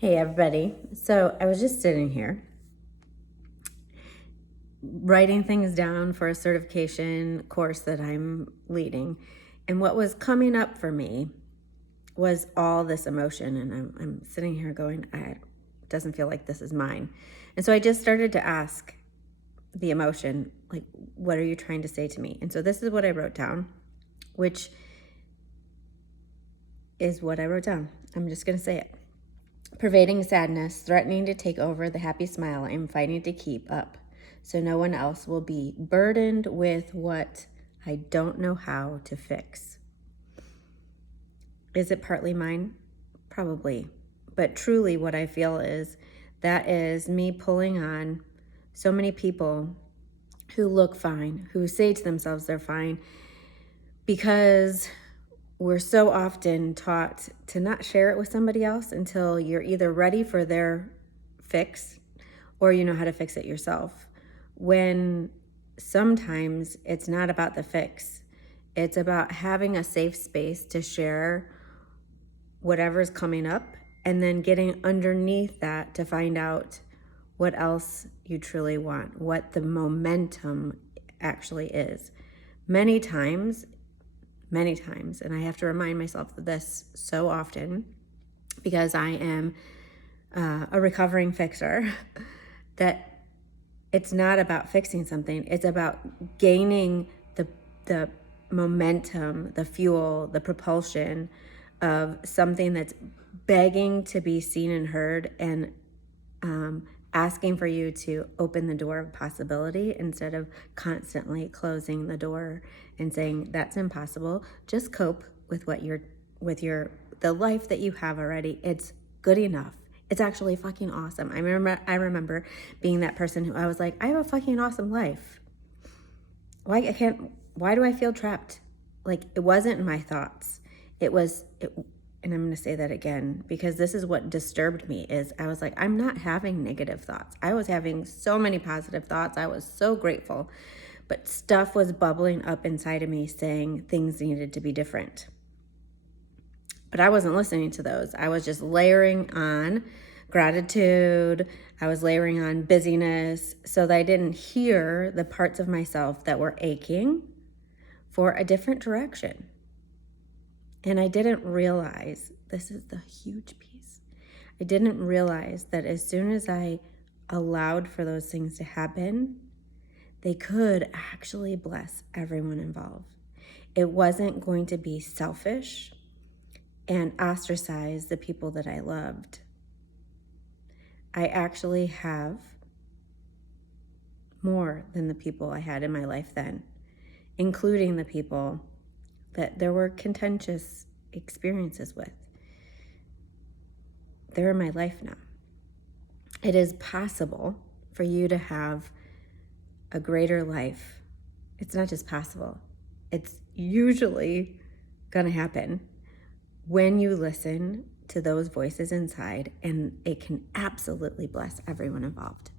Hey everybody. So I was just sitting here writing things down for a certification course that I'm leading. And what was coming up for me was all this emotion. And I'm sitting here going, it doesn't feel like this is mine. And so I just started to ask the emotion, like, what are you trying to say to me? And so this is what I wrote down, which is what I wrote down. I'm just going to say it. Pervading sadness, threatening to take over the happy smile I'm fighting to keep up, so no one else will be burdened with what I don't know how to fix. Is it partly mine? Probably. But truly what I feel is that is me pulling on so many people who look fine, who say to themselves they're fine, because we're so often taught to not share it with somebody else until you're either ready for their fix or you know how to fix it yourself. When sometimes it's not about the fix. It's about having a safe space to share whatever's coming up and then getting underneath that to find out what else you truly want, what the momentum actually is. Many times, and I have to remind myself of this so often because I am a recovering fixer, that it's not about fixing something. It's about gaining the momentum, the fuel, the propulsion of something that's begging to be seen and heard, and asking for you to open the door of possibility instead of constantly closing the door and saying that's impossible. Just cope with the life that you have already. It's good enough. It's actually fucking awesome. I remember being that person who I was like, I have a fucking awesome life. Why do I feel trapped? Like, it wasn't my thoughts. And I'm going to say that again, because this is what disturbed me, is I was like, I'm not having negative thoughts. I was having so many positive thoughts. I was so grateful, but stuff was bubbling up inside of me saying things needed to be different. But I wasn't listening to those. I was just layering on gratitude. I was layering on busyness so that I didn't hear the parts of myself that were aching for a different direction. And I didn't realize, this is the huge piece, I didn't realize that as soon as I allowed for those things to happen, they could actually bless everyone involved. It wasn't going to be selfish and ostracize the people that I loved. I actually have more than the people I had in my life then, including the people that there were contentious experiences with. They're in my life now. It is possible for you to have a greater life. It's not just possible. It's usually going to happen when you listen to those voices inside, and it can absolutely bless everyone involved.